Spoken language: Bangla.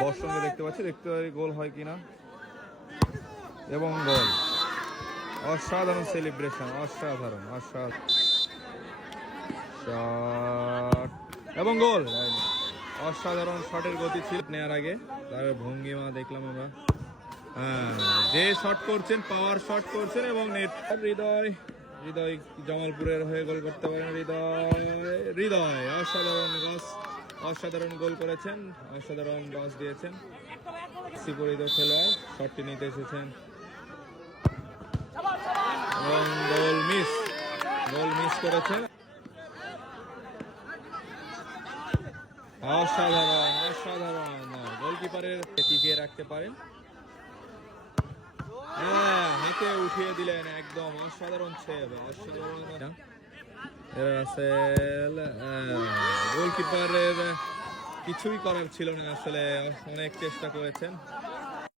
বর্ষণকে দেখতে পাচ্ছি দেখতে পারি গোল হয় কিনা। এবং গোল। অসাধারণ সেলিব্রেশন অসাধারণ অসাধারণ। এবং গোল। অসাধারণ শটের গতি ছিল নেওয়ার আগে। তার ভঙ্গিমা দেখলাম আমরা। হ্যাঁ, যে শট করছেন পাওয়ার শট করছেন এবং নেট। হৃদয় হৃদয় জামালপুরের হয়ে গোল করতে পারেন হৃদয়। হৃদয় অসাধারণ অসাধারণ গোল করেছেন, অসাধারণ গস দিয়েছেন। সিপরিত খেলোয়াড় শটটি নিতে এসেছেন। গোল মিস গোল মিস করেছেন। অসাধারণ অসাধারণ। গোলকিপারের টিকিয়ে রাখতে পারেন। হ্যাঁ হাতে উঠিয়ে দিলেন, একদম অসাধারণ সেভ অসাধারণ। রাসেল গোলকিপারের কিছুই করার ছিল না। আসলে অনেক চেষ্টা করেছেন।